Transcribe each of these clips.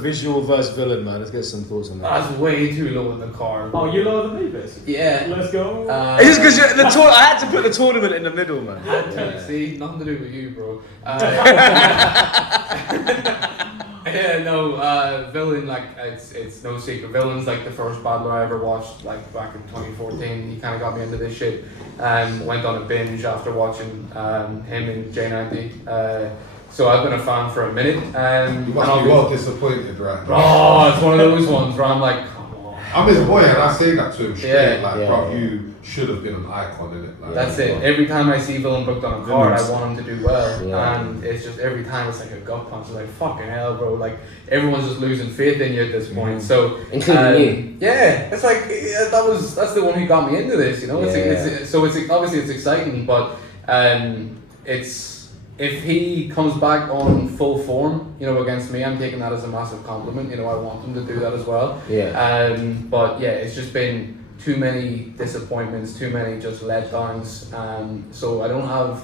Visual versus Villain, man. Let's get some thoughts on that. That's way too low in the card. Oh, you're lower than me, basically. Yeah. Let's go. It's just because I had to put the tournament in the middle, man. Yeah. See, nothing to do with you, bro. Yeah, no, Villain, like, it's no secret. Villain's like the first battler I ever watched, like back in 2014. He kind of got me into this shit. Went on a binge after watching him in J90. So I've been a fan for a minute. You must be well disappointed right now. Oh, it's one of those ones where I'm like, come on. I'm his boy and I say that to him straight, Yeah. bro, you should have been an icon, innit? Like, That's it. Every time I see Villain booked on a card, I want him to do well. Yeah. And it's just every time it's like a gut punch. It's like, fucking hell, bro. Like, everyone's just losing faith in you at this point. So, including you. Yeah, it's like, that's the one who got me into this, you know? It's obviously it's exciting, but if he comes back on full form, you know, against me, I'm taking that as a massive compliment. You know, I want him to do that as well. Yeah. But yeah, it's just been too many disappointments, too many just letdowns. So I don't have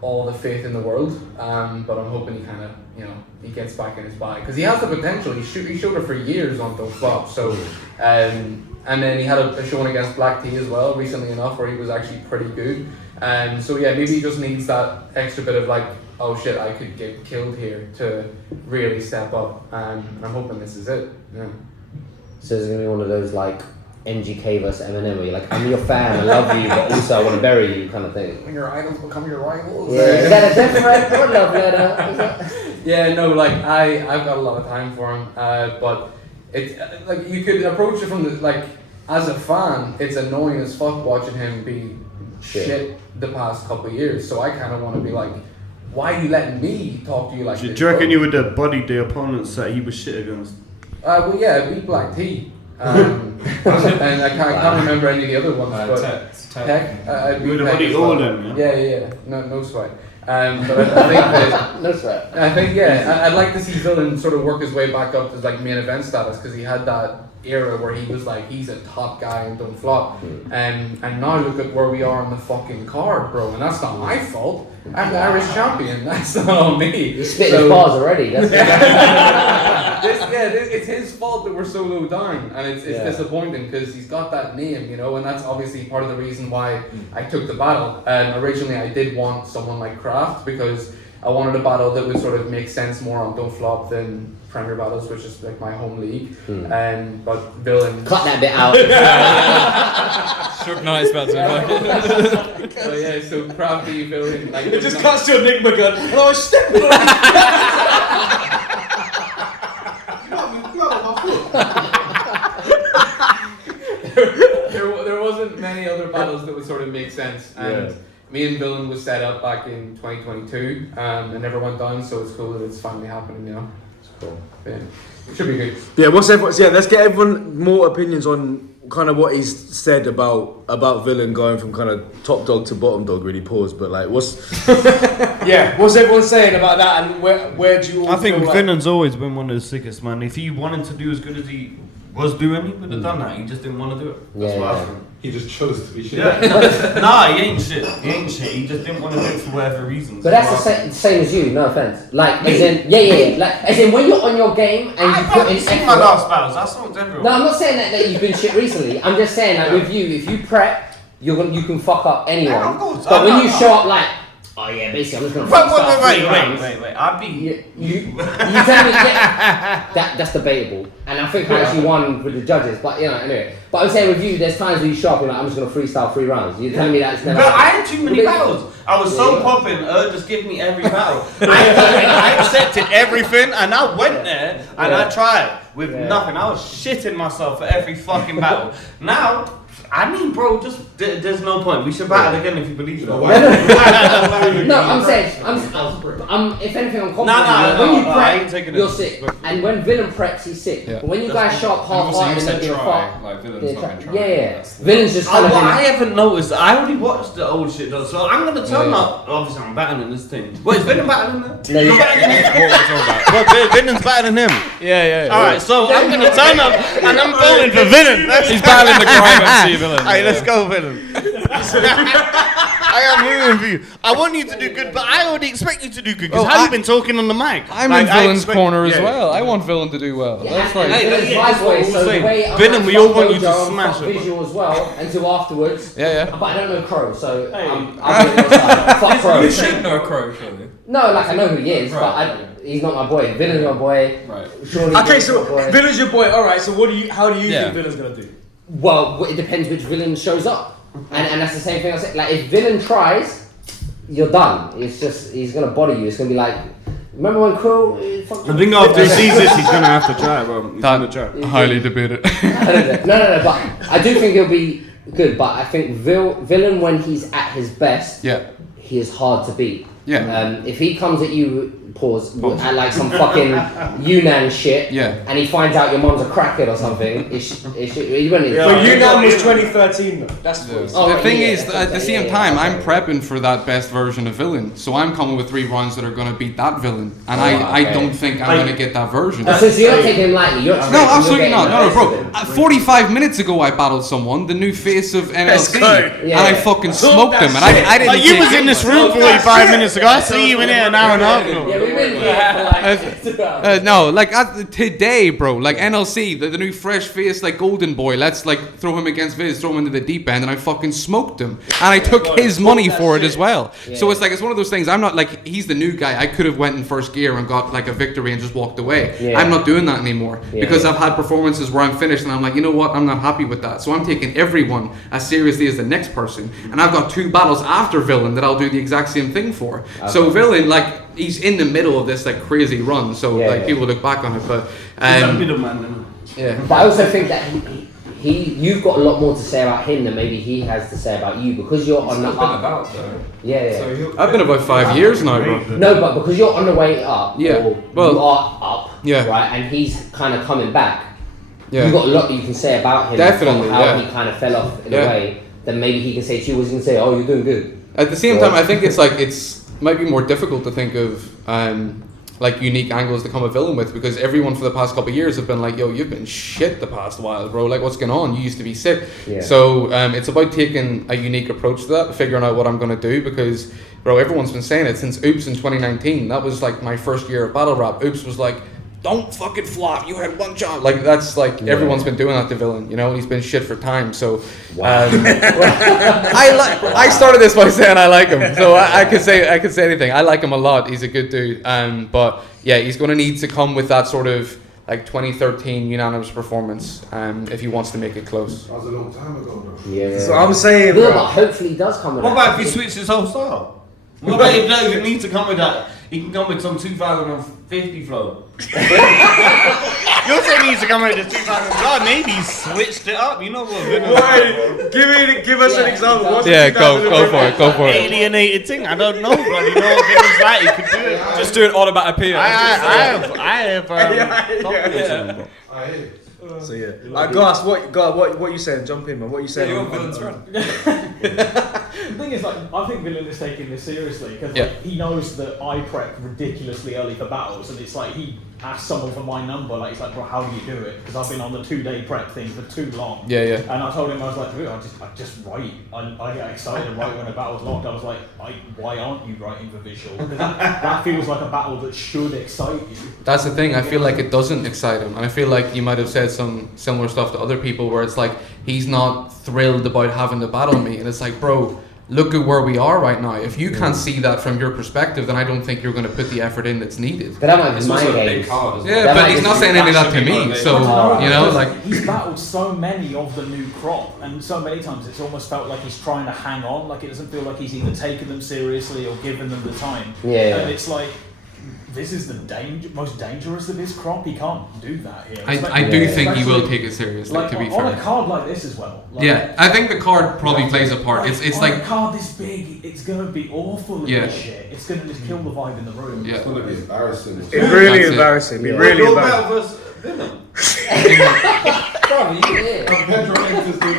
all the faith in the world. But I'm hoping he kind of, you know, he gets back in his bag because he has the potential. He showed it for years on those flops. So, and then he had a showing against Black T as well recently enough where he was actually pretty good. So yeah, maybe he just needs that extra bit of like, oh shit, I could get killed here to really step up. And I'm hoping this is it. Yeah. So it's gonna be one of those like MGK versus Eminem where you're like, I'm your fan, I love you, but also I want to bury you kind of thing. When your idols become your rivals. Yeah. Is that a death threat or a love letter? Yeah, no, like I've got a lot of time for him, but it's like you could approach it from the like as a fan, it's annoying as fuck watching him be shit the past couple of years. So I kind of want to be like, why are you letting me talk to you like Do this? you reckon you would have bodied the opponents that he was shit against? Well, yeah, beat Black T. And I can't remember any of the other ones. But Tech. You would have bodied all of them, yeah? Yeah. No sweat. But I think that, No sweat. I think I'd like to see Villain sort of work his way back up to like main event status because he had that era where he was like he's a top guy and don't flop. And now look at where we are on the fucking card, bro. And that's not my fault. I'm the Irish champion. That's not on me. You're spitting his bars already. That's it's his fault that we're so low down, and it's disappointing because he's got that name, you know, and that's obviously part of the reason why I took the battle. Originally, I did want someone like Kraft because I wanted a battle that would sort of make sense more on Don't Flop than Premier Battles, which is like my home league. But Villain. Cut that bit out. Shook nice about to. So yeah, so Crafty Villain. Like, It just cuts to a Nick McGunn, and I was stepping on there wasn't many other battles that would sort of make sense, and me and Villain was set up back in 2022, and never went down. So it's cool that it's finally happening, you know. It's cool. Yeah. It should be good. Yeah, let's get everyone more opinions on kind of what he's said about Villain going from kind of top dog to bottom dog. Really pause, but like, what's everyone saying about that, and where do you all I think feel like... Villain's always been one of the sickest, man. If he wanted to do as good as he was doing, he would have done that. He just didn't want to do it. That's what I think. He just chose to be shit. Nah, he ain't shit. He just didn't want to do it for whatever reasons. But that's the same as you, no offense. Like, as in, like, as in when you're on your game and you put in seen effort. my last battles. That's not everyone. No, I'm not saying that you've been shit recently. I'm just saying that with you, if you prep, you can fuck up anyone. Yeah, of course. But when you show up like, oh yeah, basically I'm just gonna Wait. I'd be. You tell me that's debatable, and I think I actually won with the judges. But you know, anyway. But I'm saying with you, there's times where you show up and like, I'm just gonna freestyle 3 rounds. You telling me that's never. But I had too many battles. I was so popping. Just give me every battle. I accepted everything, and I went there and I tried with nothing. I was shitting myself for every fucking battle. Now. I mean, bro, just there's no point. We should battle again if you believe it. No, I'm saying, if anything, I'm confident. When you prep, you're sick. And when Villain preps, he's sick. But when you guys show up half-hearted and don't give a fuck, like Villain's not been trying. yeah. Villain's just What I haven't noticed, I only watched the old shit though, so I'm gonna turn up. Obviously, I'm battling this thing. Wait, is Villain battling him? No, you're But Villain's battling him. Yeah. Alright, so I'm gonna turn up and I'm voting for Villain. He's battling the crime MC Villain. Alright, let's go, Villain. I am rooting for you. I want you to do good, but I already expect you to do good because how you been talking on the mic? I'm in Villain's corner as well. I want Villain to do well. Yeah, That's like, Villain, we all want you to smash it. Visual as well until afterwards. Yeah. But I don't know Crow, so I'll be honest, fuck Crow. You should know Crow, surely. No, like I know who he is, but he's not my boy. Villain's my boy. Right. Surely Okay, so Villain's your boy. All right. So how do you Yeah. think Villain's gonna do? Well, it depends which villain shows up, and that's the same thing I said. Like if Villain tries, you're done. It's just he's gonna body you. It's gonna be like. Remember when Crow? I think after he sees this, he's gonna have to try, bro. He's gonna try. Highly debated. No. But I do think he'll be good. But I think Villain when he's at his best, he is hard to beat. Yeah. If he comes at you, at like some fucking Yunnan shit, and he finds out your mum's a crackhead or something, he wouldn't. But Yunnan was 2013 though. That's the thing is, at the same time, I'm prepping for that best version of Villain, so I'm coming with 3 rounds that are gonna beat that villain, and I don't think I'm gonna get that version. So you're not taking him lightly. You're No, absolutely not. No, bro. 45 minutes ago, I battled someone, the new face of NLC, and I fucking smoked him, and I didn't. You was in this room 45 minutes ago. I see you in here an hour and a half ago. Yeah, we've been here for like. No, like today, bro. Like NLC, the new fresh face, like golden boy. Let's like throw him against Viz, throw him into the deep end, and I fucking smoked him, and I took his money for it as well. So it's one of those things. I'm not like he's the new guy. I could have went in first gear and got like a victory and just walked away. I'm not doing that anymore because I've had performances where I'm finished and I'm like, you know what? I'm not happy with that. So I'm taking everyone as seriously as the next person, and I've got 2 battles after Villain that I'll do the exact same thing for. So Villain, like. He's in the middle of this like crazy run, so people look back on it, but he's a middleman. But I also think that you've got a lot more to say about him than maybe he has to say about you because you're on the up. I've been about 5 years now, bro. No, but because you're on the way up, you are up, right, and he's kind of coming back. You've got a lot that you can say about him. Definitely, from how he kind of fell off in a way. Then maybe he can say to you, was he can say, "Oh, you're doing good." At the same time, I think it's might be more difficult to think of like unique angles to come a Villain with because everyone for the past couple of years have been like, yo, you've been shit the past while, bro. Like, what's going on? You used to be sick. So it's about taking a unique approach to that, figuring out what I'm going to do because, bro, everyone's been saying it since Oops in 2019. That was like my first year of battle rap. Oops was like, don't fucking flop. You had one job. Like that's like everyone's been doing that to Villain. You know, he's been shit for time. So I started this by saying I like him. So I could say anything. I like him a lot. He's a good dude. But yeah, he's going to need to come with that sort of like 2013 unanimous performance if he wants to make it close. That was a long time ago, bro. Yeah. So I'm saying, but hopefully he does come with that. What about if he switches his whole style? What about if he don't even need to come with that? He can come with some 2050 flow. You're saying he needs to come with the 2000. Maybe he switched it up. You know what? Give us an example. What's go for it. Alienated thing. I don't know, bro. You know what Villain's like? He could do it. Just do it onomatopoeia. I have confidence in him, bro. So Gas, what you saying? Jump in, man. What you saying? You're Villain's friend. The thing is, like, I think Villun is taking this seriously because he knows that I prep ridiculously early for battles, and it's like he asked someone for my number. Like, he's like, "Bro, how do you do it?" Because I've been on the 2-day prep thing for too long. And I told him, I was like, "Dude, I just write. I get excited right when a battle's locked." I was like, "Why aren't you writing for Visual? Because that feels like a battle that should excite you." That's the thing. I feel like it doesn't excite him, and I feel like you might have said some similar stuff to other people where it's like he's not thrilled about having to battle me, and it's like, bro, look at where we are right now. If you can't see that from your perspective, then I don't think you're going to put the effort in that's needed. But that might be my games. But he's not saying any of that to me. So you know, like he's battled so many of the new crop, and so many times it's almost felt like he's trying to hang on. Like it doesn't feel like he's either taking them seriously or giving them the time. And it's like, this is the most dangerous of his crop. He can't do that here. I do think he will take it seriously. Like, to be on fair, a card like this as well. Like, I think the card probably plays a part. It's like a card this big, it's gonna be awful in this shit. It's gonna just kill the vibe in the room. It's gonna be embarrassing. It's really embarrassing. Really embarrassing. Pedro enters the.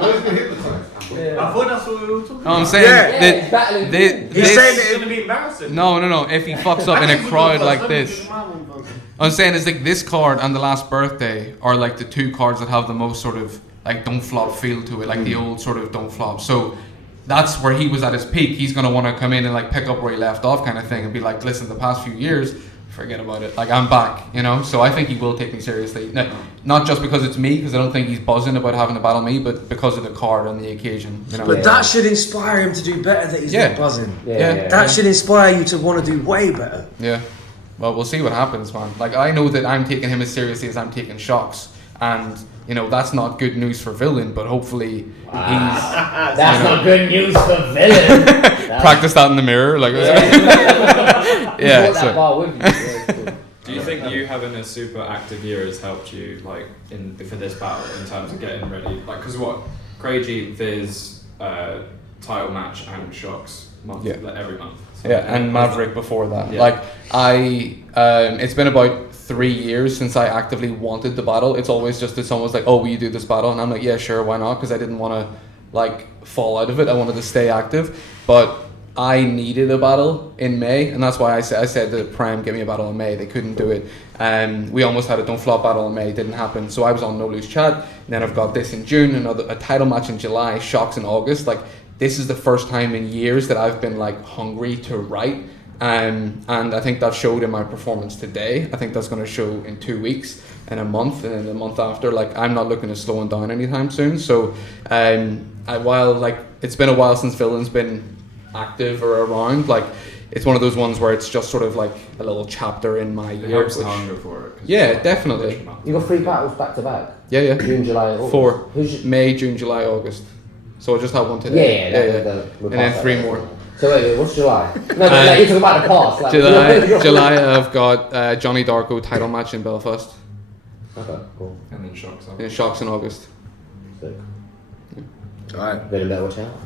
Where's been hypnotized? I thought that's what we were talking about. No, I'm saying he's saying it's gonna be embarrassing. No. If he fucks up in a crowd like this, I'm saying it's like this card and the last birthday are like the 2 cards that have the most sort of like don't flop feel to it, like the old sort of don't flop. So that's where he was at his peak. He's gonna want to come in and like pick up where he left off, kind of thing, and be like, listen, the past few years, forget about it. Like, I'm back, you know. So I think he will take me seriously. No, not just because it's me, because I don't think he's buzzing about having to battle me, but because of the card and the occasion. You know? But that should inspire him to do better. That he's not buzzing. Yeah. That should inspire you to want to do way better. Yeah. Well, we'll see what happens, man. Like, I know that I'm taking him as seriously as I'm taking Shocks, and you know that's not good news for Villain, but hopefully that's not good news for Villain. Practice that in the mirror, like. Yeah. That bar with you. Do you think you having a super active year has helped you, like, for this battle in terms of getting ready? Like, because what Craigie, Viz, title match and Shocks month, like, every month. So and Maverick before that. Yeah. Like it's been about 3 years since I actively wanted the battle. It's always just that someone's like, oh, will you do this battle? And I'm like, yeah, sure, why not? Because I didn't want to like fall out of it. I wanted to stay active, but I needed a battle in May, and that's why I said to Prime, give me a battle in May. They couldn't do it. We almost had a Don't Flop battle in May, didn't happen. So I was on No Lose Chat, and then I've got this in June, a title match in July, Shocks in August. Like, this is the first time in years that I've been like hungry to write. And I think that showed in my performance today. I think that's going to show in 2 weeks, in a month, and then the month after. Like, I'm not looking to slowing down anytime soon. So while like it's been a while since Villain's been active or around, like it's one of those ones where it's just sort of like a little chapter in my year. Helps the hunger for it. Yeah, definitely. You got 3 battles back to back. Yeah. June, July, August. 4. May, June, July, August. So I just had one today. Yeah. And then 3 more. So wait, what's July? No, but like, you're talking about the cast. Like, July I've got Johnny Darko title match in Belfast. Okay, cool. And then Shocks. And Shocks in August. Sick. Alright. Better watch out.